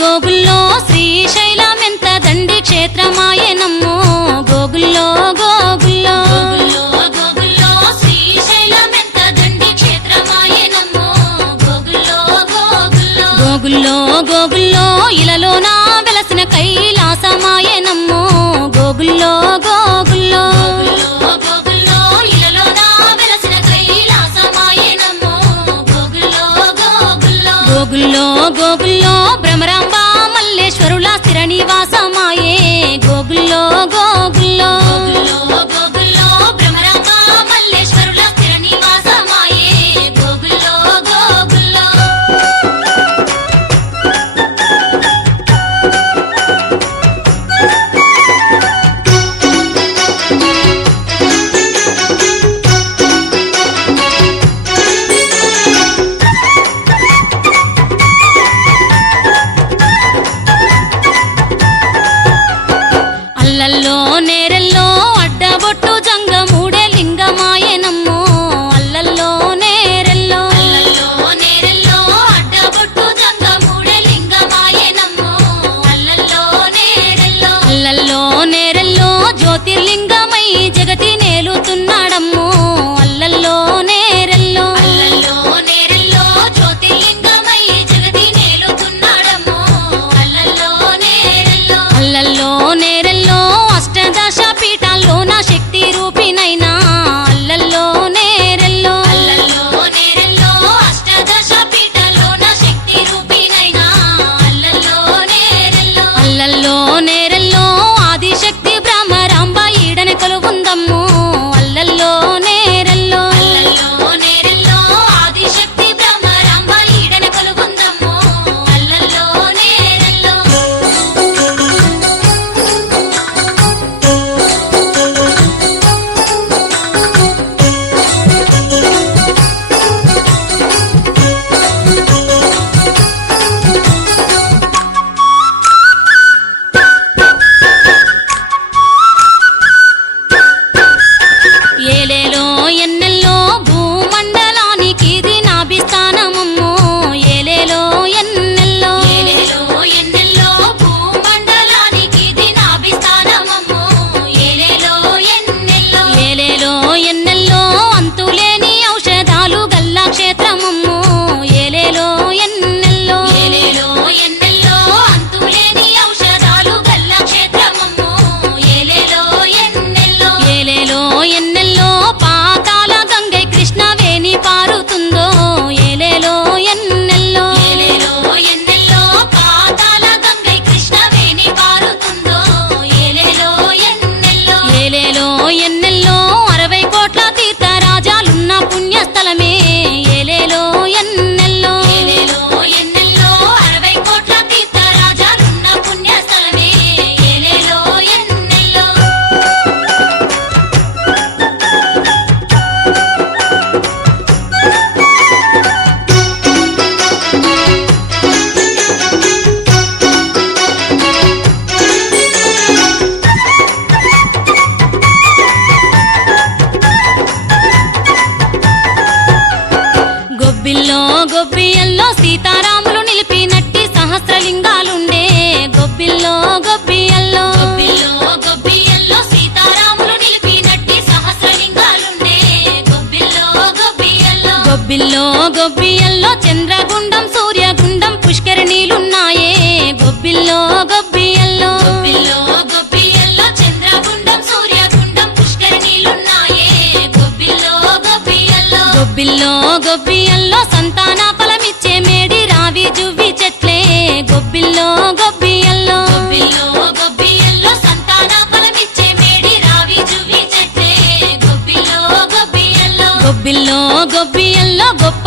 గోగుల్లో శ్రీశైలం ఎంత దండి క్షేత్రమాయనమ్మో గోగుల్లో గోగుల్లో. గోగుల్లో గోగుల్లో ఇలలో నా వెలసిన కైలాసమాయనమ్మో గోగుల్లో భ్రమరాంబ మల్లేశ్వరుల స్థిర నివాసమాయే గోగుల్లో గోగు মতির గొబ్బిల్లో గొబ్బియల్లో సీతారాములు నిలిపినట్టి సహస్రలింగాలుండే. గొబ్బిల్లో గొబ్బియల్లో. గొబ్బిల్లో గొబ్బియల్లో సీతారాములు నిలిపినట్టి సహస్రలింగాలుండే. గొబ్బిల్లో గొబ్బియల్లో. గొబ్బిల్లో గొబ్బియల్లో. గొబ్బియల్లో గొబ్బియల్లో మేడి రావి చెట్లే. గొబ్బిల్లో గొబ్బియల్లో సంతాన ఫలమిచ్చే మేడి రావి జువ్వి చెట్లే. గొబ్బిల్లో గొబ్బియల్లో గొబ్బిల్లో గొబ్బియల్లో గొప్ప